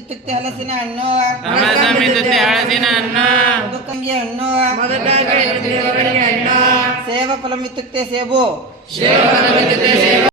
ಇತ್ಯುತ್ತೆ ಹಲಸಿನ ಹಣ್ಣು ಹಣ್ಣು ತಂಗಿ ಹಣ್ಣು ಹಣ್ಣು ಸೇವಾ ಫಲಂ ಸೇಬು ಸೇಬು